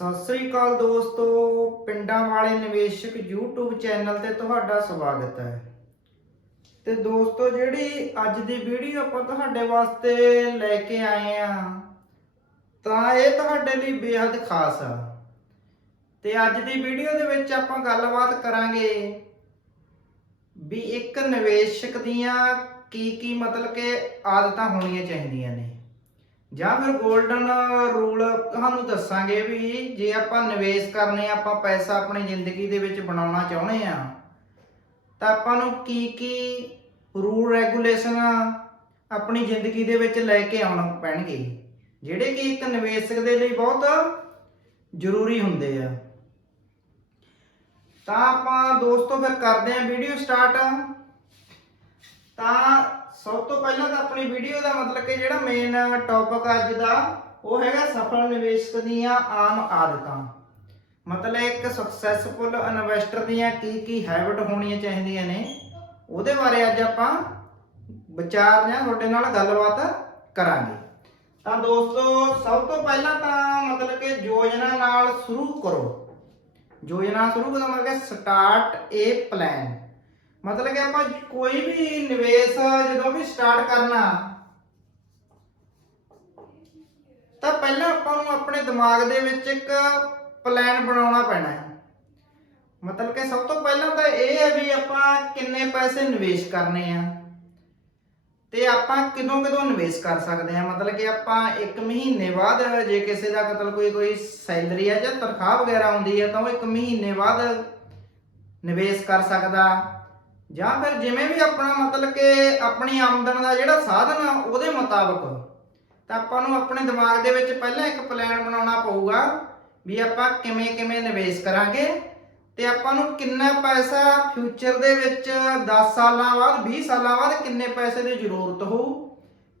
ਸਤਿ ਸ੍ਰੀ ਅਕਾਲ ਦੋਸਤੋ, ਪਿੰਡਾਂ ਵਾਲੇ ਨਿਵੇਸ਼ਕ YouTube ਚੈਨਲ ਤੇ ਤੁਹਾਡਾ ਸਵਾਗਤ ਹੈ। ਤੇ ਦੋਸਤੋ, ਜਿਹੜੀ ਅੱਜ ਦੀ ਵੀਡੀਓ ਆਪਾਂ ਤੁਹਾਡੇ ਵਾਸਤੇ ਲੈ ਕੇ ਆਏ ਆ ਤਾਂ ਇਹ ਤੁਹਾਡੇ ਲਈ ਬੇहद ਖਾਸ ਆ। ਤੇ ਅੱਜ ਦੀ ਵੀਡੀਓ ਦੇ ਵਿੱਚ ਆਪਾਂ ਗੱਲਬਾਤ ਕਰਾਂਗੇ ਵੀ ਇੱਕ ਨਿਵੇਸ਼ਕ ਦੀਆਂ ਕੀ ਕੀ ਮਤਲਬ ਕਿ ਆਦਤਾਂ ਹੋਣੀਆਂ ਚਾਹੀਦੀਆਂ ਨੇ। ਜਾਂ ਫਿਰ 골ਡਨ ਰੂਲ ਤੁਹਾਨੂੰ ਦੱਸਾਂਗੇ ਵੀ ਜੇ ਆਪਾਂ ਨਿਵੇਸ਼ ਕਰਨੇ ਆਪਾਂ ਪੈਸਾ ਆਪਣੀ ਜ਼ਿੰਦਗੀ ਦੇ ਵਿੱਚ ਬਣਾਉਣਾ ਚਾਹੁੰਦੇ ਆ, ਤਾਂ ਆਪਾਂ ਨੂੰ ਕੀ ਕੀ ਰੂਲ ਰੈਗੂਲੇਸ਼ਨ ਆਪਣੀ ਜ਼ਿੰਦਗੀ ਦੇ ਵਿੱਚ ਲੈ ਕੇ ਆਉਣ ਪੈਣਗੇ, ਜਿਹੜੇ ਕਿ ਇੱਕ ਨਿਵੇਸ਼ਕ ਦੇ ਲਈ ਬਹੁਤ ਜ਼ਰੂਰੀ ਹੁੰਦੇ ਆ। ਤਾਂ ਆਪਾਂ ਦੋਸਤੋ ਫਿਰ ਕਰਦੇ ਆਂ ਵੀਡੀਓ ਸਟਾਰਟ ਤਾਂ ਸਭ ਤੋਂ ਪਹਿਲਾਂ ਤਾਂ ਆਪਣੀ ਵੀਡੀਓ ਦਾ ਮਤਲਬ ਕਿ ਜਿਹੜਾ ਮੇਨ ਟੌਪਿਕ ਅੱਜ ਦਾ, ਉਹ ਹੈਗਾ ਸਫਲ ਨਿਵੇਸ਼ਕ ਦੀਆਂ ਆਮ ਆਦਤਾਂ। ਮਤਲਬ ਇੱਕ ਸਕਸੈਸਫੁਲ ਇਨਵੈਸਟਰ ਦੀਆਂ ਕੀ ਕੀ ਹੈਬਿਟ ਹੋਣੀਆਂ ਚਾਹੀਦੀਆਂ ਨੇ, ਉਹਦੇ ਬਾਰੇ ਅੱਜ ਆਪਾਂ ਵਿਚਾਰ ਜਾਂ ਤੁਹਾਡੇ ਨਾਲ ਗੱਲਬਾਤ ਕਰਾਂਗੇ। ਤਾਂ ਦੋਸਤੋ, ਸਭ ਤੋਂ ਪਹਿਲਾਂ ਤਾਂ ਮਤਲਬ ਕਿ ਯੋਜਨਾ ਨਾਲ ਸ਼ੁਰੂ ਕਰੋ। ਯੋਜਨਾ ਸ਼ੁਰੂ ਕਰੋ ਮਤਲਬ ਕਿ ਸਟਾਰਟ ਏ ਪਲਾਨ ਮਤਲਬ ਕਿ ਆਪਾਂ ਕੋਈ ਵੀ ਨਿਵੇਸ਼ ਜਦੋਂ ਵੀ ਸਟਾਰਟ ਕਰਨਾ, ਤਾਂ ਪਹਿਲਾਂ ਆਪਾਂ ਨੂੰ ਆਪਣੇ ਦਿਮਾਗ ਦੇ ਵਿੱਚ ਇੱਕ ਪਲਾਨ ਬਣਾਉਣਾ ਪੈਣਾ ਹੈ। ਮਤਲਬ ਕਿ ਸਭ ਤੋਂ ਪਹਿਲਾਂ ਤਾਂ ਇਹ ਹੈ ਵੀ ਆਪਾਂ ਕਿੰਨੇ ਪੈਸੇ ਨਿਵੇਸ਼ ਕਰਨੇ ਆ ਤੇ ਆਪਾਂ ਕਿਦੋਂ ਕਿਦੋਂ ਨਿਵੇਸ਼ ਕਰ ਸਕਦੇ ਆ। ਮਤਲਬ ਕਿ ਆਪਾਂ 1 ਮਹੀਨੇ ਬਾਅਦ ਜੇ ਕਿਸੇ ਦਾ ਮਤਲਬ ਕੋਈ ਕੋਈ ਸੈਲਰੀ ਹੈ ਜਾਂ ਤਨਖਾਹ ਵਗੈਰਾ ਆਉਂਦੀ ਹੈ ਤਾਂ ਉਹ 1 ਮਹੀਨੇ ਬਾਅਦ ਨਿਵੇਸ਼ ਕਰ ਸਕਦਾ। ਜਾਂ ਫਿਰ ਜਿਵੇਂ ਵੀ ਆਪਣਾ ਮਤਲਬ ਕਿ ਆਪਣੀ ਆਮਦਨ ਦਾ ਜਿਹੜਾ ਸਾਧਨ ਆ, ਉਹਦੇ ਮੁਤਾਬਕ। ਤਾਂ ਆਪਾਂ ਨੂੰ ਆਪਣੇ ਦਿਮਾਗ ਦੇ ਵਿੱਚ ਪਹਿਲਾਂ ਇੱਕ ਪਲਾਨ ਬਣਾਉਣਾ ਪਊਗਾ ਵੀ ਆਪਾਂ ਕਿਵੇਂ ਕਿਵੇਂ ਨਿਵੇਸ਼ ਕਰਾਂਗੇ ਤੇ ਆਪਾਂ ਨੂੰ ਕਿੰਨਾ ਪੈਸਾ ਫਿਊਚਰ ਦੇ ਵਿੱਚ 10 ਸਾਲਾਂ ਬਾਅਦ 20 ਸਾਲਾਂ ਬਾਅਦ ਕਿੰਨੇ ਪੈਸੇ ਦੀ ਜ਼ਰੂਰਤ ਹੋਊ।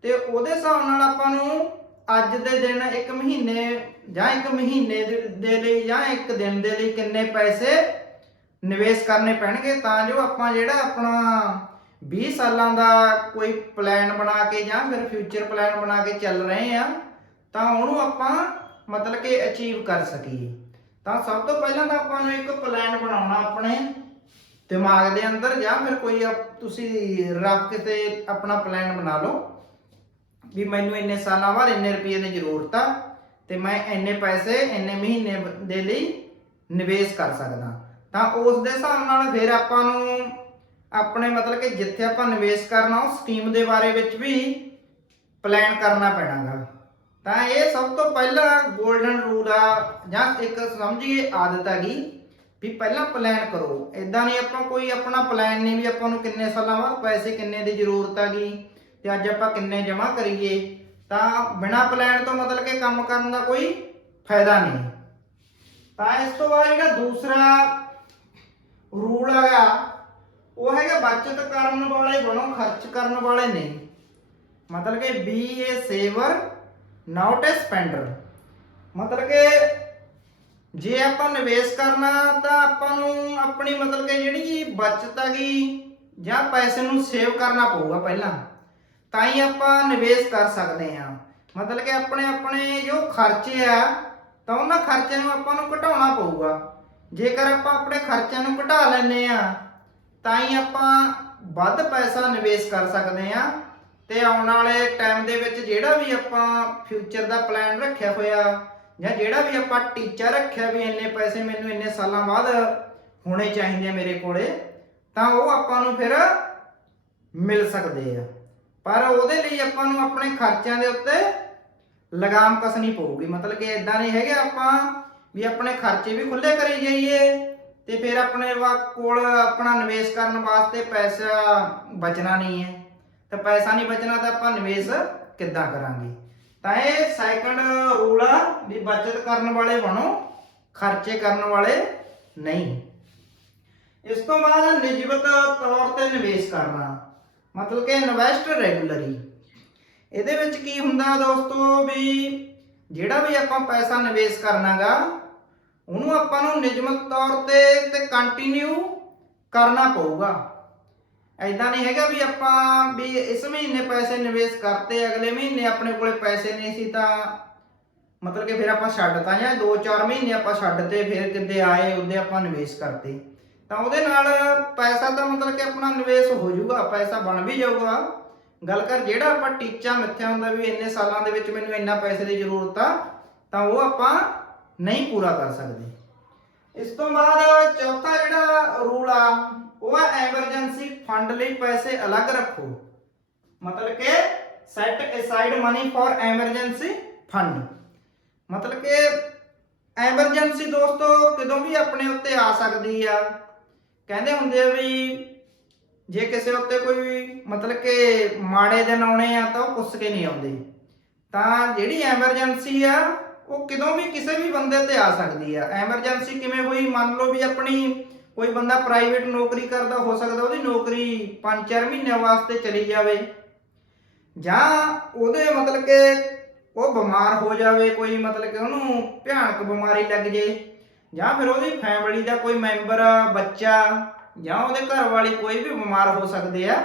ਤੇ ਉਹਦੇ ਹਿਸਾਬ ਨਾਲ ਆਪਾਂ ਨੂੰ ਅੱਜ ਦੇ ਦਿਨ, ਇੱਕ ਮਹੀਨੇ ਜਾਂ ਇੱਕ ਮਹੀਨੇ ਦੇ ਦੇ ਲਈ ਜਾਂ ਇੱਕ ਦਿਨ ਦੇ ਲਈ ਕਿੰਨੇ ਪੈਸੇ ਨਿਵੇਸ਼ ਕਰਨੇ ਪੈਣਗੇ, ਤਾਂ ਜੋ ਆਪਾਂ ਜਿਹੜਾ ਆਪਣਾ 20 ਸਾਲਾਂ ਦਾ ਕੋਈ ਪਲਾਨ ਬਣਾ ਕੇ ਜਾਂ ਫਿਰ ਫਿਊਚਰ ਪਲਾਨ ਬਣਾ ਕੇ ਚੱਲ ਰਹੇ ਆ, ਤਾਂ ਉਹਨੂੰ ਆਪਾਂ ਮਤਲਬ ਕਿ ਅਚੀਵ ਕਰ ਸਕੀਏ। ਤਾਂ ਸਭ ਤੋਂ ਪਹਿਲਾਂ ਤਾਂ ਆਪਾਂ ਨੂੰ ਇੱਕ ਪਲਾਨ ਬਣਾਉਣਾ ਆਪਣੇ ਦਿਮਾਗ ਦੇ ਅੰਦਰ, ਜਾਂ ਫਿਰ ਕੋਈ ਤੁਸੀਂ ਰੱਬ ਕਿਤੇ ਆਪਣਾ ਪਲਾਨ ਬਣਾ ਲਓ ਵੀ ਮੈਨੂੰ ਇੰਨੇ ਸਾਲਾਂ ਬਾਅਦ ਇੰਨੇ ਰੁਪਏ ਦੀ ਜ਼ਰੂਰਤ ਆ, ਤੇ ਮੈਂ ਇੰਨੇ ਪੈਸੇ, ਇੰਨੇ ਮਹੀਨੇ ਦੇ ਲਈ ਨਿਵੇਸ਼ ਕਰ ਸਕਦਾ। ਤਾਂ ਉਸ ਦੇ ਹਿਸਾਬ ਨਾਲ ਫਿਰ ਆਪਾਂ ਨੂੰ ਆਪਣੇ ਮਤਲਬ ਕਿ ਜਿੱਥੇ ਆਪਾਂ ਨਿਵੇਸ਼ ਕਰਨਾ ਉਹ ਸਕੀਮ ਦੇ ਬਾਰੇ ਵਿੱਚ ਵੀ ਪਲਾਨ ਕਰਨਾ ਪੈਣਾਗਾ। ਤਾਂ ਇਹ ਸਭ ਤੋਂ ਪਹਿਲਾਂ 골ਡਨ ਰੂਲ ਆ, ਜਾਂ ਇੱਕ ਸਮਝੀਏ ਆਦਤ ਹੈਗੀ ਵੀ ਪਹਿਲਾਂ ਪਲਾਨ ਕਰੋ। ਇਦਾਂ ਨਹੀਂ ਆਪਾਂ ਕੋਈ ਆਪਣਾ ਪਲਾਨ ਨਹੀਂ ਵੀ ਆਪਾਂ ਨੂੰ ਕਿੰਨੇ ਸਾਲਾਂ ਬਾਅਦ ਪੈਸੇ ਕਿੰਨੇ ਦੀ ਜ਼ਰੂਰਤ ਹੈਗੀ ਤੇ ਅੱਜ ਆਪਾਂ ਕਿੰਨੇ ਜਮ੍ਹਾਂ ਕਰੀਏ। ਤਾਂ ਬਿਨਾ ਪਲਾਨ ਤੋਂ ਮਤਲਬ ਕਿ ਕੰਮ ਕਰਨ ਦਾ ਕੋਈ ਫਾਇਦਾ ਨਹੀਂ। ਤਾਂ ਇਸ ਤੋਂ ਬਾਅਦ ਜਿਹੜਾ ਦੂਸਰਾ ਰੂਲ ਹੈਗਾ। ਉਹ ਹੈਗਾ ਬਚਤ ਕਰਨ ਵਾਲੇ ਬਣੋ ਖਰਚ ਕਰਨ ਵਾਲੇ ਨਹੀਂ ਮਤਲਬ ਕਿ ਬੀ ਏ ਸੇਵਰ ਨਾਟ ਏ ਸਪੈਂਡਰ ਮਤਲਬ ਕਿ ਜੇ ਆਪਾਂ ਨਿਵੇਸ਼ ਕਰਨਾ, ਤਾਂ ਆਪਾਂ ਨੂੰ ਆਪਣੀ ਮਤਲਬ ਕਿ ਜਿਹੜੀ ਬਚਤ ਹੈਗੀ, ਜਾਂ ਪੈਸੇ ਨੂੰ ਸੇਵ ਕਰਨਾ ਪਊਗਾ ਪਹਿਲਾਂ। ਤਾਂ ਹੀ ਆਪਾਂ ਨਿਵੇਸ਼ ਕਰ ਸਕਦੇ ਹਾਂ। ਮਤਲਬ ਕਿ ਆਪਣੇ ਆਪਣੇ ਜੋ ਖਰਚੇ ਆ, ਤਾਂ ਉਹਨਾਂ ਖਰਚਿਆਂ ਨੂੰ ਆਪਾਂ ਨੂੰ ਘਟਾਉਣਾ ਪਊਗਾ। ਜੇਕਰ ਆਪਾਂ ਆਪਣੇ ਖਰਚਿਆਂ ਨੂੰ ਘਟਾ ਲੈਨੇ ਆ, ਤਾਂ ਹੀ ਆਪਾਂ ਵੱਧ ਪੈਸਾ ਨਿਵੇਸ਼ ਕਰ ਸਕਦੇ ਆ ਤੇ ਆਉਣ ਵਾਲੇ ਟਾਈਮ ਦੇ ਵਿੱਚ ਜਿਹੜਾ ਵੀ ਆਪਾਂ ਫਿਊਚਰ ਦਾ ਪਲਾਨ ਰੱਖਿਆ ਹੋਇਆ ਜਾਂ ਜਿਹੜਾ ਵੀ ਆਪਾਂ ਟੀਚਾ ਰੱਖਿਆ ਵੀ ਇੰਨੇ ਪੈਸੇ ਮੈਨੂੰ ਇੰਨੇ ਸਾਲਾਂ ਬਾਅਦ ਹੋਣੇ ਚਾਹੀਦੇ ਆ ਮੇਰੇ ਕੋਲੇ, ਤਾਂ ਉਹ ਆਪਾਂ ਨੂੰ ਫਿਰ ਮਿਲ ਸਕਦੇ ਆ। ਪਰ ਉਹਦੇ ਲਈ ਆਪਾਂ ਨੂੰ ਆਪਣੇ ਖਰਚਿਆਂ ਦੇ ਉੱਤੇ ਲਗਾਮ ਕਸਣੀ ਪਊਗੀ। ਮਤਲਬ ਕਿ ਇਦਾਂ ਨਹੀਂ ਹੈਗੇ ਆਪਾਂ ਵੀ ਆਪਣੇ ਖਰਚੇ ਵੀ ਖੁੱਲੇ ਕਰੀ ਜਾਈਏ ਤੇ ਫਿਰ ਆਪਣੇ ਵਾ ਕੋਲ ਆਪਣਾ ਨਿਵੇਸ਼ ਕਰਨ ਵਾਸਤੇ ਪੈਸਾ ਬਚਣਾ ਨਹੀਂ ਹੈ। ਤਾਂ ਪੈਸਾ ਨਹੀਂ ਬਚਣਾ ਤਾਂ ਆਪਾਂ ਨਿਵੇਸ਼ ਕਿੱਦਾਂ ਕਰਾਂਗੇ? ਤਾਂ ਇਹ ਸੈਕੰਡ ਰੂਲ ਆ ਵੀ ਬਚਤ ਕਰਨ ਵਾਲੇ ਬਣੋ, ਖਰਚੇ ਕਰਨ ਵਾਲੇ ਨਹੀਂ। ਇਸ ਤੋਂ ਬਾਅਦ ਨਿਜਵਤ ਤੌਰ ਤੇ ਨਿਵੇਸ਼ ਕਰਨਾ, ਮਤਲਬ ਕਿ ਇਨਵੈਸਟ ਰੈਗੂਲਰੀ ਇਹਦੇ ਵਿੱਚ ਕੀ ਹੁੰਦਾ ਦੋਸਤੋ ਵੀ ਜਿਹੜਾ ਵੀ ਆਪਾਂ ਪੈਸਾ ਨਿਵੇਸ਼ ਕਰਨਾਗਾ ਉਹਨੂੰ ਆਪਾਂ ਨੂੰ ਨਿਯਮਤ ਤੌਰ ਤੇ ਤੇ ਕੰਟੀਨਿਊ ਕਰਨਾ ਪਊਗਾ। ਐਦਾਂ ਨਹੀਂ ਹੈਗਾ ਵੀ ਆਪਾਂ ਵੀ ਇਸ ਮਹੀਨੇ ਪੈਸੇ ਨਿਵੇਸ਼ ਕਰਤੇ, ਅਗਲੇ ਮਹੀਨੇ ਆਪਣੇ ਕੋਲੇ ਪੈਸੇ ਨਹੀਂ ਸੀ ਤਾਂ ਮਤਲਬ ਕਿ ਫਿਰ ਆਪਾਂ ਛੱਡਤਾ ਜਾਂ 2-4 ਮਹੀਨੇ ਆਪਾਂ ਛੱਡਤੇ, ਫਿਰ ਕਿਤੇ ਆਏ, ਉਹਦੇ ਆਪਾਂ ਨਿਵੇਸ਼ ਕਰਤੇ। ਤਾਂ ਉਹਦੇ ਨਾਲ ਪੈਸਾ ਤਾਂ ਮਤਲਬ ਕਿ ਆਪਣਾ ਨਿਵੇਸ਼ ਹੋ ਜਾਊਗਾ, ਪੈਸਾ ਬਣ ਵੀ ਜਾਊਗਾ। ਗੱਲ ਕਰ ਜਿਹੜਾ ਆਪਾਂ ਟੀਚਾ ਮਿੱਥਿਆ ਹੁੰਦਾ ਵੀ ਇੰਨੇ ਸਾਲਾਂ ਦੇ ਵਿੱਚ ਮੈਨੂੰ ਇੰਨਾ ਪੈਸੇ ਦੀ ਜ਼ਰੂਰਤ ਆ, ਤਾਂ ਉਹ ਆਪਾਂ ਨਹੀਂ ਪੂਰਾ ਕਰ ਸਕਦੇ। ਇਸ ਤੋਂ ਬਾਅਦ ਚੌਥਾ ਜਿਹੜਾ ਰੂਲ ਆ, ਉਹ ਆ ਐਮਰਜੈਂਸੀ ਫੰਡ ਲਈ ਪੈਸੇ ਅਲੱਗ ਰੱਖੋ। ਮਤਲਬ ਕਿ set aside money for emergency fund ਮਤਲਬ ਕਿ ਐਮਰਜੈਂਸੀ ਦੋਸਤੋ ਕਦੋਂ ਵੀ ਆਪਣੇ ਉੱਤੇ ਆ ਸਕਦੀ ਆ। ਕਹਿੰਦੇ ਹੁੰਦੇ ਆ ਵੀ ਜੇ ਕਿਸੇ ਉੱਤੇ ਕੋਈ ਮਤਲਬ ਕਿ ਮਾੜੇ ਦਿਨ ਆਉਣੇ ਆ ਤਾਂ ਉਹ ਪੁੱਛ ਕੇ ਨਹੀਂ ਆਉਂਦੇ। ਤਾਂ ਜਿਹੜੀ ਐਮਰਜੈਂਸੀ ਆ ਉਹ ਕਿਦੋਂ ਵੀ ਕਿਸੇ ਵੀ ਬੰਦੇ ਤੇ ਆ ਸਕਦੀ ਆ। ਐਮਰਜੈਂਸੀ ਕਿਵੇਂ ਹੋਈ? ਮੰਨ ਲਓ ਵੀ ਆਪਣੀ ਕੋਈ ਬੰਦਾ ਪ੍ਰਾਈਵੇਟ ਨੌਕਰੀ ਕਰਦਾ, ਹੋ ਸਕਦਾ ਉਹਦੀ ਨੌਕਰੀ 5-4 ਮਹੀਨਿਆਂ ਵਾਸਤੇ ਚਲੀ ਜਾਵੇ। ਜਾਂ ਉਹਦੇ ਮਤਲਬ ਕਿ ਉਹ ਬਿਮਾਰ ਹੋ ਜਾਵੇ, ਕੋਈ ਮਤਲਬ ਕਿ ਉਹਨੂੰ ਭਿਆਨਕ ਬਿਮਾਰੀ ਲੱਗ ਜੇ। ਜਾਂ ਫਿਰ ਉਹਦੀ ਫੈਮਿਲੀ ਦਾ ਕੋਈ ਮੈਂਬਰ ਬੱਚਾ ਜਾਂ ਉਹਦੇ ਘਰ ਵਾਲੀ ਕੋਈ ਵੀ ਬਿਮਾਰ ਹੋ ਸਕਦੇ ਆ,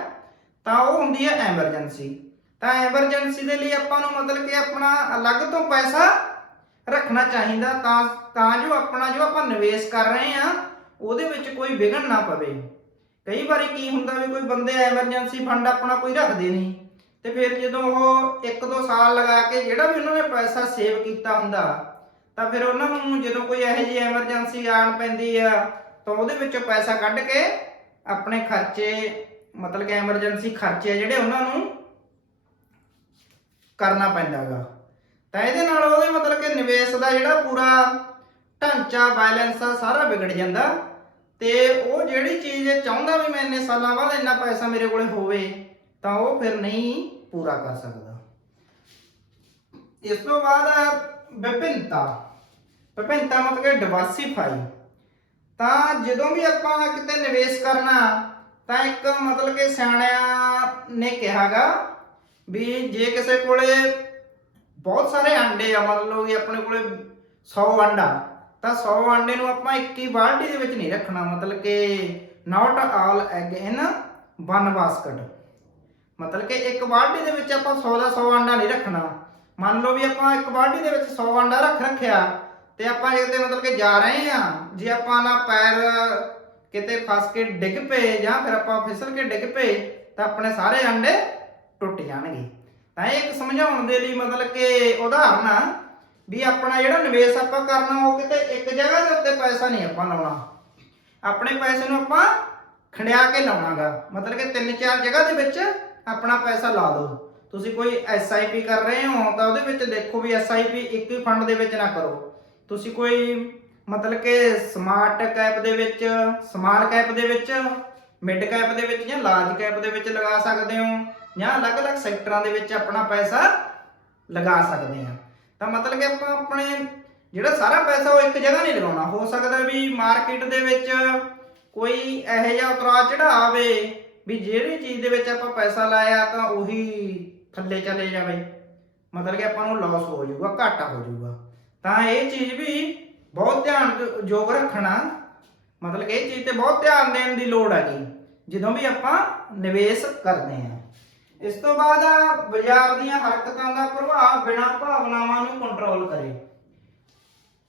ਤਾਂ ਉਹ ਹੁੰਦੀ ਹੈ ਐਮਰਜੈਂਸੀ। ਤਾਂ ਐਮਰਜੈਂਸੀ ਦੇ ਲਈ ਆਪਾਂ ਨੂੰ ਮਤਲਬ ਕਿ ਆਪਣਾ ਅਲੱਗ ਤੋਂ ਪੈਸਾ ਰੱਖਣਾ ਚਾਹੀਦਾ ਤਾਂ ਤਾਂ ਜੋ ਆਪਣਾ ਜੋ ਆਪਾਂ ਨਿਵੇਸ਼ ਕਰ ਰਹੇ ਆ ਉਹਦੇ ਵਿੱਚ ਕੋਈ ਵਿਘਨ ਨਾ ਪਵੇ। ਕਈ ਵਾਰੀ ਕੀ ਹੁੰਦਾ ਵੀ ਕੋਈ ਬੰਦੇ ਐਮਰਜੈਂਸੀ ਫੰਡ ਆਪਣਾ ਕੋਈ ਰੱਖਦੇ ਨਹੀਂ। ਤੇ ਫਿਰ ਜਦੋਂ ਉਹ 1-2 ਸਾਲ ਲਗਾ ਕੇ ਜਿਹੜਾ ਵੀ ਉਹਨਾਂ ਨੇ ਪੈਸਾ ਸੇਵ ਕੀਤਾ ਹੁੰਦਾ, ਤਾਂ ਫਿਰ ਉਹਨਾਂ ਨੂੰ ਜਦੋਂ ਕੋਈ ਇਹੋ ਜਿਹੀ ਐਮਰਜੈਂਸੀ ਆਣ ਪੈਂਦੀ ਆ, ਤਾਂ ਉਹਦੇ ਵਿੱਚੋਂ ਪੈਸਾ ਕੱਢ ਕੇ ਆਪਣੇ ਖਰਚੇ, ਮਤਲਬ ਕਿ ਐਮਰਜੈਂਸੀ ਖਰਚੇ ਜਿਹੜੇ ਉਹਨਾਂ ਨੂੰ ਕਰਨਾ ਪੈਂਦਾਗਾ ਤਾਂ ਇਹਦੇ ਨਾਲ ਉਹਦੇ ਮਤਲਬ ਕਿ ਨਿਵੇਸ਼ ਦਾ ਜਿਹੜਾ ਪੂਰਾ ਢਾਂਚਾ ਬੈਲੈਂਸ ਆ, ਸਾਰਾ ਵਿਗੜ ਜਾਂਦਾ। ਤੇ ਉਹ ਜਿਹੜੀ ਚੀਜ਼ ਚਾਹੁੰਦਾ ਵੀ ਮੈਂ ਇੰਨੇ ਸਾਲਾਂ ਬਾਅਦ ਇੰਨਾ ਪੈਸਾ ਮੇਰੇ ਕੋਲੇ ਹੋਵੇ, ਤਾਂ ਉਹ ਫਿਰ ਨਹੀਂ ਪੂਰਾ ਕਰ ਸਕਦਾ। ਇਸ ਤੋਂ ਬਾਅਦ ਵਿਭਿੰਨਤਾ। ਵਿਭਿੰਨਤਾ ਮਤਲਬ ਕਿ ਡਿਵਰਸਿਫਾਈ ਤਾਂ ਜਦੋਂ ਵੀ ਆਪਾਂ ਕਿਤੇ ਨਿਵੇਸ਼ ਕਰਨਾ, ਤਾਂ ਇੱਕ ਮਤਲਬ ਕਿ ਸਿਆਣਿਆਂ ਨੇ ਕਿਹਾਗਾ ਵੀ ਜੇ ਕਿਸੇ ਕੋਲੇ ਬਹੁਤ ਸਾਰੇ ਅੰਡੇ ਆ ਮਤਲਬ ਲਓ ਵੀ ਆਪਣੇ ਕੋਲੇ 100 ਅੰਡਾ, ਤਾਂ 100 ਅੰਡੇ ਨੂੰ ਆਪਾਂ ਇੱਕ ਹੀ ਬਾਲਟੀ ਦੇ ਵਿੱਚ ਨਹੀਂ ਰੱਖਣਾ, ਮਤਲਬ ਕਿ not all egg in one basket ਮਤਲਬ ਕਿ ਇੱਕ ਬਾਲਟੀ ਦੇ ਵਿੱਚ ਆਪਾਂ 100 ਦਾ 100 ਅੰਡਾ ਨਹੀਂ ਰੱਖਣਾ। ਮੰਨ ਲਓ ਵੀ ਆਪਾਂ ਇੱਕ ਬਾਲਟੀ ਦੇ ਵਿੱਚ 100 ਅੰਡਾ ਰੱਖ ਰੱਖਿਆ, ਤੇ ਆਪਾਂ ਕਿਤੇ ਮਤਲਬ ਕਿ ਜਾ ਰਹੇ ਆ ਜੇ ਆਪਾਂ ਨਾ ਪੈਰ ਕਿਤੇ ਫਸ ਕੇ ਡਿੱਗ ਪਏ ਜਾਂ ਫਿਰ ਆਪਾਂ ਫਿਸਲ ਕੇ ਡਿੱਗ ਪਏ, ਤਾਂ ਆਪਣੇ ਸਾਰੇ ਅੰਡੇ ਟੁੱਟ ਜਾਣਗੇ। ਤਾਂ ਇਹ ਇੱਕ ਸਮਝਾਉਣ ਦੇ ਲਈ ਮਤਲਬ ਕਿ ਉਦਾਹਰਨ ਆ ਵੀ ਆਪਣਾ ਜਿਹੜਾ ਨਿਵੇਸ਼ ਆਪਾਂ ਕਰਨਾ ਉਹ ਕਿਤੇ ਇੱਕ ਜਗ੍ਹਾ ਦੇ ਉੱਤੇ ਪੈਸਾ ਨਹੀਂ ਆਪਾਂ ਲਾਉਣਾ। ਆਪਣੇ ਪੈਸੇ ਨੂੰ ਆਪਾਂ ਖੰਡਿਆ ਕੇ ਲਾਉਣਾਗਾ। ਮਤਲਬ ਕਿ ਤਿੰਨ ਚਾਰ ਜਗ੍ਹਾ ਦੇ ਵਿੱਚ ਆਪਣਾ ਪੈਸਾ ਲਾ ਦਿਓ। ਤੁਸੀਂ ਕੋਈ ਐਸਆਈਪੀ ਕਰ ਰਹੇ ਹੋ ਤਾਂ ਉਹਦੇ ਵਿੱਚ ਦੇਖੋ ਵੀ ਐਸਆਈਪੀ ਇੱਕ ਹੀ ਫੰਡ ਦੇ ਵਿੱਚ ਨਾ ਕਰੋ। ਤੁਸੀਂ ਕੋਈ ਮਤਲਬ ਕਿ ਸਮਾਰਟ ਕੈਪ ਦੇ ਵਿੱਚ ਸਮਾਲ ਕੈਪ ਦੇ ਵਿੱਚ ਮਿਡ ਕੈਪ ਦੇ ਵਿੱਚ ਜਾਂ ਲਾਰਜ ਕੈਪ ਦੇ ਵਿੱਚ ਲਗਾ ਸਕਦੇ ਹੋ ਜਾਂ ਅਲੱਗ-ਅਲੱਗ ਸੈਕਟਰਾਂ ਦੇ ਵਿੱਚ ਆਪਣਾ ਪੈਸਾ ਲਗਾ ਸਕਦੇ ਆ ਤਾਂ ਮਤਲਬ ਕਿ ਆਪਾਂ ਆਪਣੇ ਜਿਹੜਾ ਸਾਰਾ ਪੈਸਾ ਉਹ ਇੱਕ ਜਗ੍ਹਾ ਨਹੀਂ ਲਗਾਉਣਾ। ਹੋ ਸਕਦਾ ਵੀ ਮਾਰਕੀਟ ਦੇ ਵਿੱਚ ਕੋਈ ਇਹੋ ਜਿਹਾ ਉਤਰਾ ਚੜਾ ਆਵੇ ਵੀ ਜਿਹੜੀ ਚੀਜ਼ ਦੇ ਵਿੱਚ ਆਪਾਂ ਪੈਸਾ ਲਾਇਆ ਤਾਂ ਉਹੀ ਥੱਲੇ ਚਲੇ ਜਾਵੇ। ਮਤਲਬ ਕਿ ਆਪਾਂ ਨੂੰ ਲਾਸ ਹੋ ਜਾਊਗਾ, ਘਾਟਾ ਹੋ ਜਾਊਗਾ। ਤਾਂ ਇਹ ਚੀਜ਼ ਵੀ ਬਹੁਤ ਧਿਆਨ ਯੋਗ ਰੱਖਣਾ ਮਤਲਬ ਕਿ ਇਹ ਚੀਜ਼ ਤੇ ਬਹੁਤ ਧਿਆਨ ਦੇਣ ਦੀ ਲੋੜ ਹੈਗੀ ਜਦੋਂ ਵੀ ਆਪਾਂ ਨਿਵੇਸ਼ ਕਰਦੇ ਹਾਂ। ਇਸ ਤੋਂ ਬਾਅਦ ਆ ਬਾਜ਼ਾਰ ਦੀਆਂ ਹਰਕਤਾਂ ਦਾ ਪ੍ਰਭਾਵ ਬਿਨਾਂ ਭਾਵਨਾਵਾਂ ਨੂੰ ਕੰਟਰੋਲ ਕਰੇ।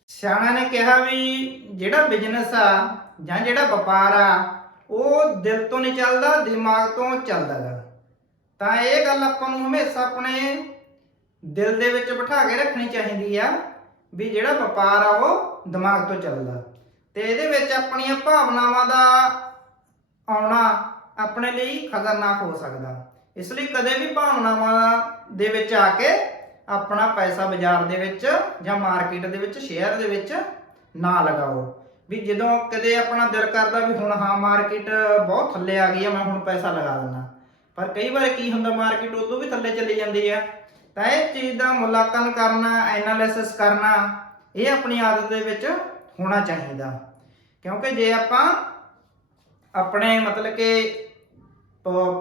ਸਿਆਣਾ ਨੇ ਕਿਹਾ ਵੀ ਜਿਹੜਾ ਬਿਜ਼ਨਸ ਆ ਜਾਂ ਜਿਹੜਾ ਵਪਾਰ ਆ, ਉਹ ਦਿਲ ਤੋਂ ਨਹੀਂ ਚੱਲਦਾ, ਦਿਮਾਗ ਤੋਂ ਚੱਲਦਾ ਗਾ। ਤਾਂ ਇਹ ਗੱਲ ਆਪਾਂ ਨੂੰ ਹਮੇਸ਼ਾ ਆਪਣੇ ਦਿਲ ਦੇ ਵਿੱਚ ਬਿਠਾ ਕੇ ਰੱਖਣੀ ਚਾਹੀਦੀ ਆ ਵੀ ਜਿਹੜਾ ਵਪਾਰ ਆ ਉਹ ਦਿਮਾਗ ਤੋਂ ਚੱਲਦਾ। ਤੇ ਇਹਦੇ ਵਿੱਚ ਆਪਣੀਆਂ ਭਾਵਨਾਵਾਂ ਦਾ ਆਉਣਾ ਆਪਣੇ ਲਈ ਖਤਰਨਾਕ ਹੋ ਸਕਦਾ। ਇਸ ਲਈ ਕਦੇ ਵੀ ਭਾਵਨਾਵਾਂ ਦੇ ਵਿੱਚ ਆ ਕੇ ਆਪਣਾ ਪੈਸਾ ਬਾਜ਼ਾਰ ਦੇ ਵਿੱਚ ਜਾਂ ਮਾਰਕੀਟ ਦੇ ਵਿੱਚ, ਸ਼ੇਅਰ ਦੇ ਵਿੱਚ ਨਾ ਲਗਾਓ। ਵੀ ਜਦੋਂ ਕਦੇ ਆਪਣਾ ਦਿਲ ਕਰਦਾ ਵੀ ਹੁਣ ਹਾਂ ਮਾਰਕੀਟ ਬਹੁਤ ਥੱਲੇ ਆ ਗਈ ਆ, ਮੈਂ ਹੁਣ ਪੈਸਾ ਲਗਾ ਦਿੰਦਾ। ਪਰ ਕਈ ਵਾਰ ਕੀ ਹੁੰਦਾ, ਮਾਰਕੀਟ ਉਦੋਂ ਵੀ ਥੱਲੇ ਚਲੀ ਜਾਂਦੀ ਆ। ਤਾਂ ਇਹ ਚੀਜ਼ ਦਾ ਮੁਲਾਂਕਣ ਕਰਨਾ, ਐਨਾਲਿਸਿਸ ਕਰਨਾ, ਇਹ ਆਪਣੀ ਆਦਤ ਦੇ ਵਿੱਚ ਹੋਣਾ ਚਾਹੀਦਾ। ਕਿਉਂਕਿ ਜੇ ਆਪਾਂ ਆਪਣੇ ਮਤਲਬ ਕਿ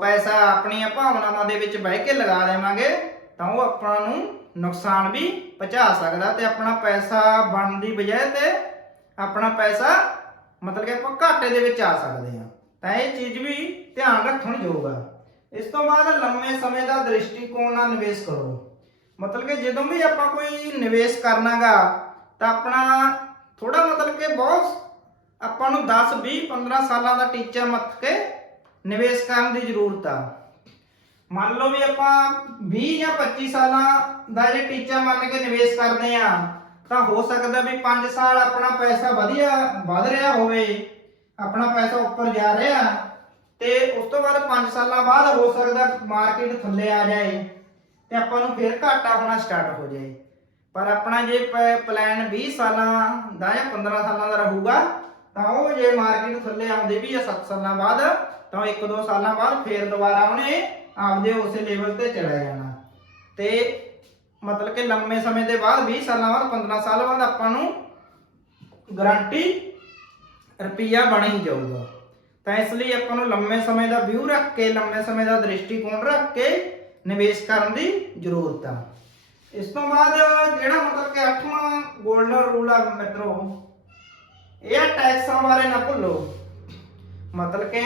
ਪੈਸਾ ਆਪਣੀਆਂ ਭਾਵਨਾਵਾਂ ਦੇ ਵਿੱਚ ਬਹਿ ਕੇ ਲਗਾ ਦੇਵਾਂਗੇ, ਤਾਂ ਉਹ ਆਪਾਂ ਨੂੰ ਨੁਕਸਾਨ ਵੀ ਪਹੁੰਚਾ ਸਕਦਾ ਤੇ ਆਪਣਾ ਪੈਸਾ ਬਣਨ ਦੀ ਬਜਾਏ ਤੇ ਆਪਣਾ ਪੈਸਾ ਮਤਲਬ ਕਿ ਆਪਾਂ ਘਾਟੇ ਦੇ ਵਿੱਚ ਆ ਸਕਦੇ ਹਾਂ। ਤਾਂ ਇਹ ਚੀਜ਼ ਵੀ ਧਿਆਨ ਰੱਖਣ ਯੋਗ ਆ। ਇਸ ਤੋਂ ਬਾਅਦ ਲੰਮੇ ਸਮੇਂ ਦਾ ਦ੍ਰਿਸ਼ਟੀਕੋਣ ਨਾਲ ਨਿਵੇਸ਼ ਕਰੋ। ਮਤਲਬ ਕਿ ਜਦੋਂ ਵੀ ਆਪਾਂ ਕੋਈ ਨਿਵੇਸ਼ ਕਰਨਾਗਾ ਤਾਂ ਆਪਣਾ ਥੋੜਾ ਮਤਲਬ ਕਿ ਬਹੁਤ ਆਪਾਂ ਨੂੰ 10 20 15 ਸਾਲਾਂ ਦਾ ਟੀਚਾ ਮੱਥ ਕੇ ਨਿਵੇਸ਼ ਕਰਨ ਦੀ ਜ਼ਰੂਰਤ ਆ। ਮੰਨ ਲਓ ਵੀ ਆਪਾਂ 20 ਜਾਂ 25 ਸਾਲਾਂ ਦਾ ਜੇ ਟੀਚਾ ਮੰਨ ਕੇ ਨਿਵੇਸ਼ ਕਰਦੇ ਆ, ਤਾਂ ਹੋ ਸਕਦਾ ਵੀ 5 ਸਾਲ ਆਪਣਾ ਪੈਸਾ ਵਧੀਆ ਵਧ ਰਿਹਾ ਹੋਵੇ, ਆਪਣਾ ਪੈਸਾ ਉੱਪਰ ਜਾ ਰਿਹਾ, ਤੇ ਉਸ ਤੋਂ ਬਾਅਦ 5 ਸਾਲਾਂ ਬਾਅਦ ਹੋ ਸਕਦਾ ਮਾਰਕੀਟ ਥੱਲੇ ਆ ਜਾਏ, ਤੇ ਆਪਾਂ ਨੂੰ ਫਿਰ ਘਾਟਾ ਹੋਣਾ ਸਟਾਰਟ ਹੋ ਜਾਏ। ਪਰ ਆਪਣਾ ਜੇ ਪਲਾਨ 20 ਸਾਲਾਂ ਦਾ ਜਾਂ 15 ਸਾਲਾਂ ਦਾ ਰਹੂਗਾ, ਤਾਂ ਉਹ ਜੇ ਮਾਰਕੀਟ ਥੱਲੇ ਆਉਂਦੀ ਵੀ ਆ 7 ਸਾਲਾਂ ਬਾਅਦ, ਤਾਂ 1-2 ਸਾਲਾਂ ਬਾਅਦ ਫੇਰ ਦੁਬਾਰਾ ਉਹਨੇ ਆਪਦੇ ਉਸੇ ਲੈਵਲ ਤੇ ਚਲਾ ਜਾਣਾ। ਤੇ ਮਤਲਬ ਕਿ ਲੰਮੇ ਸਮੇਂ ਦੇ ਬਾਅਦ 20 ਸਾਲਾਂ ਬਾਅਦ 15 ਸਾਲ ਬਾਅਦ ਆਪਾਂ ਨੂੰ ਗਾਰੰਟੀ ਰੁਪਈਆ ਬਣ ਹੀ ਜਾਊਗਾ। ਤਾਂ ਇਸ ਲਈ ਆਪਾਂ ਨੂੰ ਲੰਮੇ ਸਮੇਂ ਦਾ ਵਿਊ ਰੱਖ ਕੇ, ਲੰਮੇ ਸਮੇਂ ਦਾ ਦ੍ਰਿਸ਼ਟੀਕੋਣ ਰੱਖ ਕੇ ਨਿਵੇਸ਼ ਕਰਨ ਦੀ ਜ਼ਰੂਰਤ ਆ। ਇਸ ਤੋਂ ਬਾਅਦ ਜਿਹੜਾ ਮਤਲਬ ਕਿ ਅੱਠਵਾਂ 골ਡਨ ਰੂਲ ਆ ਮਿੱਤਰੋ, ਇਹ ਆ ਟੈਕਸਾਂ ਬਾਰੇ ਨਾ ਭੁੱਲੋ। ਮਤਲਬ ਕਿ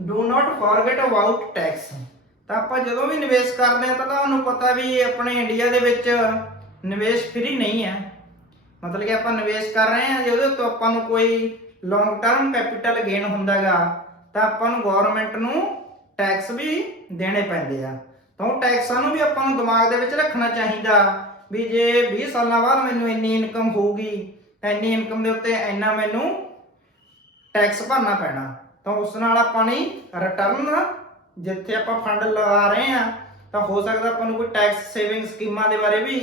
do not forget about tax ਤਾਂ ਆਪਾਂ ਜਦੋਂ ਵੀ ਨਿਵੇਸ਼ ਕਰਦੇ ਆ ਤਾਂ ਤੁਹਾਨੂੰ ਪਤਾ ਵੀ ਆਪਣੇ ਇੰਡੀਆ ਦੇ ਵਿੱਚ ਨਿਵੇਸ਼ ਫ੍ਰੀ ਨਹੀਂ ਹੈ। ਮਤਲਬ ਕਿ ਆਪਾਂ ਨਿਵੇਸ਼ ਕਰ ਰਹੇ ਹਾਂ, ਜੇ ਉਹਦੇ ਤੋਂ ਆਪਾਂ ਨੂੰ ਕੋਈ ਲੌਂਗ ਟਰਮ ਕੈਪੀਟਲ ਗੇਨ ਹੁੰਦਾਗਾ, ਤਾਂ ਆਪਾਂ ਨੂੰ ਗਵਰਨਮੈਂਟ ਨੂੰ ਟੈਕਸ ਵੀ ਦੇਣੇ ਪੈਂਦੇ ਆ। ਤਾਂ ਉਹ ਟੈਕਸਾਂ ਨੂੰ ਵੀ ਆਪਾਂ ਨੂੰ ਦਿਮਾਗ ਦੇ ਵਿੱਚ ਰੱਖਣਾ ਚਾਹੀਦਾ ਵੀ ਜੇ 20 ਸਾਲਾਂ ਬਾਅਦ ਮੈਨੂੰ ਇੰਨੀ ਇਨਕਮ ਹੋਊਗੀ ਇੰਨੀ ਇਨਕਮ ਦੇ ਉੱਤੇ ਇੰਨਾ ਮੈਨੂੰ ਟੈਕਸ ਭਰਨਾ ਪੈਣਾ। ਤਾਂ ਉਸ ਨਾਲ ਆਪਾਂ ਨੇ ਰਿਟਰਨ ਜਿੱਥੇ ਆਪਾਂ ਫੰਡ ਲਗਾ ਰਹੇ ਆ ਤਾਂ ਹੋ ਸਕਦਾ ਆਪਾਂ ਨੂੰ ਕੋਈ ਟੈਕਸ ਸੇਵਿੰਗ ਸਕੀਮਾਂ ਦੇ ਬਾਰੇ ਵੀ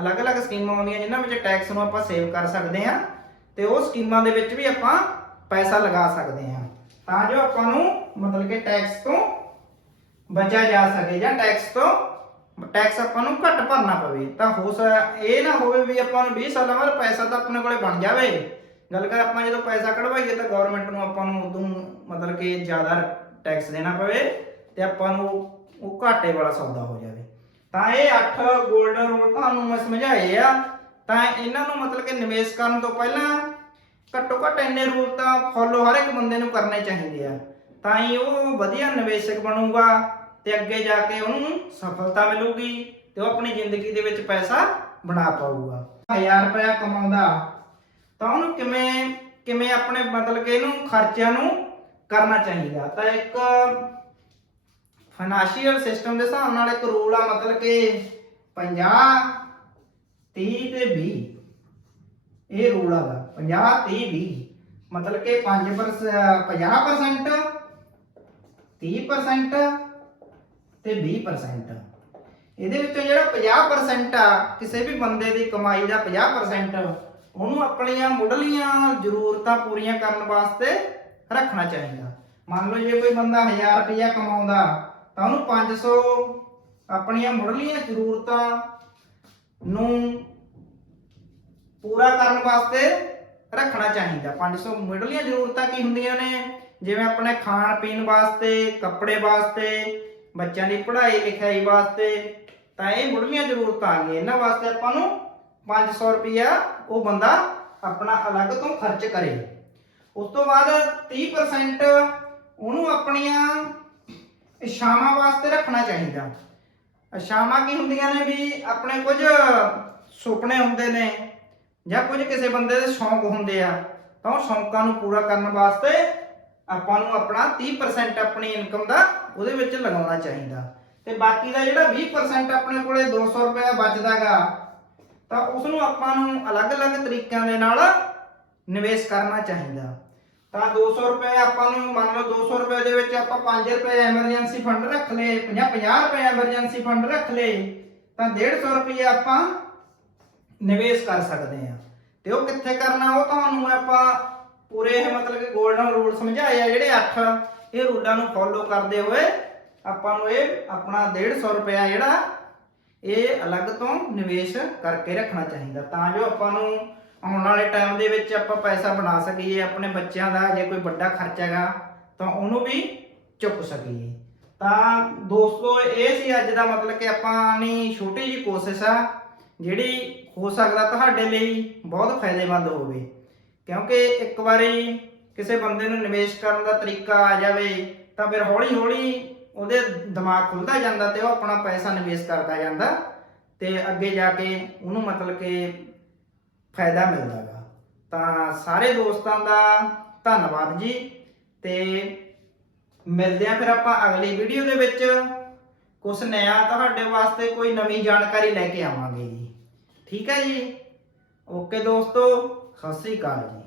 ਅਲੱਗ-ਅਲੱਗ ਸਕੀਮਾਂ ਆਉਂਦੀਆਂ ਜਿਨ੍ਹਾਂ ਵਿੱਚ ਟੈਕਸ ਨੂੰ ਆਪਾਂ ਸੇਵ ਕਰ ਸਕਦੇ ਆ ਤੇ ਉਹ ਸਕੀਮਾਂ ਦੇ ਵਿੱਚ ਵੀ ਆਪਾਂ ਪੈਸਾ ਲਗਾ ਸਕਦੇ ਆ ਤਾਂ ਜੋ ਆਪਾਂ ਨੂੰ ਮਤਲਬ ਕਿ ਟੈਕਸ ਤੋਂ ਬਚਿਆ ਜਾ ਸਕੇ ਜਾਂ ਟੈਕਸ ਤੋਂ ਟੈਕਸ ਆਪਾਂ ਨੂੰ ਘੱਟ ਭਰਨਾ ਪਵੇ। ਤਾਂ ਹੋ ਸ- ਇਹ ਨਾ ਹੋਵੇ ਵੀ ਆਪਾਂ ਨੂੰ 20 ਸਾਲਾਂ ਬਾਅਦ ਪੈਸਾ ਤਾਂ ਆਪਣੇ ਕੋਲੇ ਬਣ ਜਾਵੇ। ਗੱਲ ਕਰ, ਆਪਾਂ ਜਦੋਂ ਪੈਸਾ ਕਢਵਾਈਏ ਤਾਂ ਗਵਰਨਮੈਂਟ ਨੂੰ ਆਪਾਂ ਨੂੰ ਉਦੋਂ ਮਤਲਬ ਕਿ ਜ਼ਿਆਦਾ ਟੈਕਸ ਦੇਣਾ ਪਵੇ ਤੇ ਆਪਾਂ ਨੂੰ ਉਹ ਘਾਟੇ ਵਾਲਾ ਸੌਦਾ ਹੋ ਜਾਵੇ। ਤਾਂ ਇਹ 8 골ਡਨ ਰੂਲ ਤੁਹਾਨੂੰ ਮੈਂ ਸਮਝਾਏ ਆ। ਤਾਂ ਇਹਨਾਂ ਨੂੰ ਮਤਲਬ ਕਿ ਨਿਵੇਸ਼ ਕਰਨ ਤੋਂ ਪਹਿਲਾਂ ਘੱਟੋ ਘੱਟ ਇੰਨੇ ਰੂਲ ਤਾਂ ਫੋਲੋ ਹਰ ਇੱਕ ਬੰਦੇ ਨੂੰ ਕਰਨੇ ਚਾਹੀਦੇ ਆ। ਤਾਂ ਹੀ ਉਹ ਵਧੀਆ ਨਿਵੇਸ਼ਕ ਬਣੂਗਾ ਤੇ ਅੱਗੇ ਜਾ ਕੇ ਉਹਨੂੰ ਸਫਲਤਾ ਮਿਲੂਗੀ ਤੇ ਉਹ ਆਪਣੀ ਜ਼ਿੰਦਗੀ ਦੇ ਵਿੱਚ ਪੈਸਾ ਬਣਾ ਪਾਊਗਾ। 1000 ਰੁਪਇਆ ਕਮਾਉਂਦਾ, ਤਾਂ ਉਹਨੂੰ ਕਿਵੇਂ ਕਿਵੇਂ ਆਪਣੇ ਮਤਲਬ ਕਿ ਇਹਨੂੰ ਖਰਚਿਆਂ ਨੂੰ ਕਰਨਾ ਚਾਹੀਦਾ? ਤਾਂ ਇੱਕ ਫਾਈਨਾਂਸ਼ੀਅਲ ਸਿਸਟਮ ਦੇ ਹਿਸਾਬ ਨਾਲ ਇੱਕ ਰੂਲ ਆ, ਮਤਲਬ ਕਿ 50 30 ਤੇ 20 ਇਹ ਰੂਲ ਆ 50 30 20 ਮਤਲਬ ਕਿ 5% 50% 30% ਤੇ 20% ਇਹਦੇ ਵਿੱਚੋਂ ਜਿਹੜਾ 50% ਆ, ਕਿਸੇ ਵੀ ਬੰਦੇ ਦੀ ਕਮਾਈ ਦਾ 50% ਉਹਨੂੰ ਆਪਣੀਆਂ ਮੁੱਢਲੀਆਂ ਜ਼ਰੂਰਤਾਂ ਪੂਰੀਆਂ ਕਰਨ ਵਾਸਤੇ ਰੱਖਣਾ ਚਾਹੀਦਾ। ਮੰਨ ਲਓ ਜੇ ਕੋਈ ਬੰਦਾ 1000 ਰੁਪਇਆ ਕਮਾਉਂਦਾ, ਤਾਂ ਉਹਨੂੰ 500 ਆਪਣੀਆਂ ਮੁੱਢਲੀਆਂ ਜ਼ਰੂਰਤਾਂ ਨੂੰ ਪੂਰਾ ਕਰਨ ਵਾਸਤੇ ਰੱਖਣਾ ਚਾਹੀਦਾ। 500 ਮੁੱਢਲੀਆਂ ਜ਼ਰੂਰਤਾਂ ਕੀ ਹੁੰਦੀਆਂ ਨੇ? ਜਿਵੇਂ ਆਪਣੇ ਖਾਣ ਪੀਣ ਵਾਸਤੇ, ਕੱਪੜੇ ਵਾਸਤੇ, ਬੱਚਿਆਂ ਦੀ ਪੜ੍ਹਾਈ ਲਿਖਾਈ ਵਾਸਤੇ, ਤਾਂ ਇਹ ਮੁੱਢਲੀਆਂ ਜ਼ਰੂਰਤਾਂ ਆ ਗਈਆਂ। ਇਹਨਾਂ ਵਾਸਤੇ ਆਪਾਂ ਨੂੰ 500 ਰੁਪਇਆ ਉਹ ਬੰਦਾ ਆਪਣਾ ਅਲੱਗ ਤੋਂ ਖਰਚ ਕਰੇ। ਉਸ ਤੋਂ ਬਾਅਦ 30% ਉਹਨੂੰ ਆਪਣੀਆਂ ਇਛਾਵਾਂ ਵਾਸਤੇ ਰੱਖਣਾ ਚਾਹੀਦਾ। ਇਛਾਵਾਂ ਕੀ ਹੁੰਦੀਆਂ ਨੇ ਵੀ ਆਪਣੇ ਕੁਝ ਸੁਪਨੇ ਹੁੰਦੇ ਨੇ ਜਾਂ ਕੁਝ ਕਿਸੇ ਬੰਦੇ ਦੇ ਸ਼ੌਂਕ ਹੁੰਦੇ ਆ, ਤਾਂ ਉਹ ਸ਼ੌਂਕਾਂ ਨੂੰ ਪੂਰਾ ਕਰਨ ਵਾਸਤੇ ਆਪਾਂ ਨੂੰ ਆਪਣਾ 30% ਆਪਣੀ ਇਨਕਮ ਦਾ ਉਹਦੇ ਵਿੱਚ ਲਗਾਉਣਾ ਚਾਹੀਦਾ। ਤੇ ਬਾਕੀ ਦਾ ਜਿਹੜਾ 20% ਆਪਣੇ ਕੋਲੇ 200 ਰੁਪਏ ਬਚਦਾਗਾ, ਤਾਂ ਉਸ ਨੂੰ ਆਪਾਂ ਨੂੰ ਅਲੱਗ-ਅਲੱਗ ਤਰੀਕਿਆਂ ਦੇ ਨਾਲ ਨਿਵੇਸ਼ ਕਰਨਾ ਚਾਹੀਦਾ। ਤਾਂ 200 ਰੁਪਏ ਆਪਾਂ ਨੂੰ, ਮੰਨ ਲਓ 200 ਰੁਪਏ ਦੇ ਵਿੱਚ ਆਪਾਂ 5 ਰੁਪਏ ਐਮਰਜੈਂਸੀ ਫੰਡ ਰੱਖ ਲਏ 50 50 ਰੁਪਏ ਐਮਰਜੈਂਸੀ ਫੰਡ ਰੱਖ ਲਏ, ਤਾਂ 150 ਰੁਪਏ ਆਪਾਂ ਨਿਵੇਸ਼ ਕਰ ਸਕਦੇ ਆ ਤੇ ਉਹ ਕਿੱਥੇ ਕਰਨਾ, ਉਹ ਤੁਹਾਨੂੰ ਆਪਾਂ ਪੂਰੇ ਇਹ ਮਤਲਬ ਕਿ 골ਡਨ ਰੂਲ ਸਮਝਾਏ ਆ ਜਿਹੜੇ 8 ਇਹ ਰੂਲਾਂ ਨੂੰ ਫੋਲੋ ਕਰਦੇ ਹੋਏ ਆਪਾਂ ਨੂੰ ਇਹ ਆਪਣਾ 150 ਰੁਪਇਆ ਜਿਹੜਾ ਇਹ ਅਲੱਗ ਤੋਂ ਨਿਵੇਸ਼ ਕਰਕੇ ਰੱਖਣਾ ਚਾਹੀਦਾ। ਤਾਂ ਜੋ ਆਪਾਂ ਨੂੰ ਆਉਣ ਵਾਲੇ ਟਾਈਮ ਦੇ ਵਿੱਚ ਆਪਾਂ ਪੈਸਾ ਬਣਾ ਸਕੀਏ, ਆਪਣੇ ਬੱਚਿਆਂ ਦਾ ਜੇ ਕੋਈ ਵੱਡਾ ਖਰਚਾ ਹੈਗਾ ਤਾਂ ਉਹਨੂੰ ਵੀ ਚੁੱਕ ਸਕੀਏ। ਤਾਂ ਦੋਸਤੋ, ਇਹ ਸੀ ਅੱਜ ਦਾ ਮਤਲਬ ਕਿ ਆਪਾਂ ਨੇ ਛੋਟੀ ਜੀ ਕੋਸ਼ਿਸ਼ ਆ, ਜਿਹੜੀ ਹੋ ਸਕਦਾ ਤੁਹਾਡੇ ਲਈ ਬਹੁਤ ਫਾਇਦੇਮੰਦ ਹੋਵੇ। ਕਿਉਂਕਿ ਇੱਕ ਵਾਰੀ ਕਿਸੇ ਬੰਦੇ ਨੂੰ ਨਿਵੇਸ਼ ਕਰਨ ਦਾ ਤਰੀਕਾ ਆ ਜਾਵੇ, ਤਾਂ ਫਿਰ ਹੌਲੀ ਹੌਲੀ ਉਹਦੇ ਦਿਮਾਗ ਖੁੱਲਦਾ ਜਾਂਦਾ ਤੇ ਉਹ ਆਪਣਾ ਪੈਸਾ ਨਿਵੇਸ਼ ਕਰਦਾ ਜਾਂਦਾ ਤੇ ਅੱਗੇ ਜਾ ਕੇ ਉਹਨੂੰ ਮਤਲਬ ਕਿ ਫਾਇਦਾ ਮਿਲਦਾ ਗਾ। ਤਾਂ ਸਾਰੇ ਦੋਸਤਾਂ ਦਾ ਧੰਨਵਾਦ ਜੀ ਤੇ ਮਿਲਦੇ ਆ ਫਿਰ ਆਪਾਂ ਅਗਲੀ ਵੀਡੀਓ ਦੇ ਵਿੱਚ। ਕੁਝ ਨया ਤੁਹਾਡੇ ਵਾਸਤੇ ਕੋਈ ਨਵੀਂ ਜਾਣਕਾਰੀ ਲੈ ਕੇ ਆਵਾਂਗੇ ਜੀ। ਠੀਕ ਹੈ ਜੀ? ਓਕੇ ਦੋਸਤੋ, ਸਤਿ ਸ੍ਰੀ ਅਕਾਲ ਜੀ।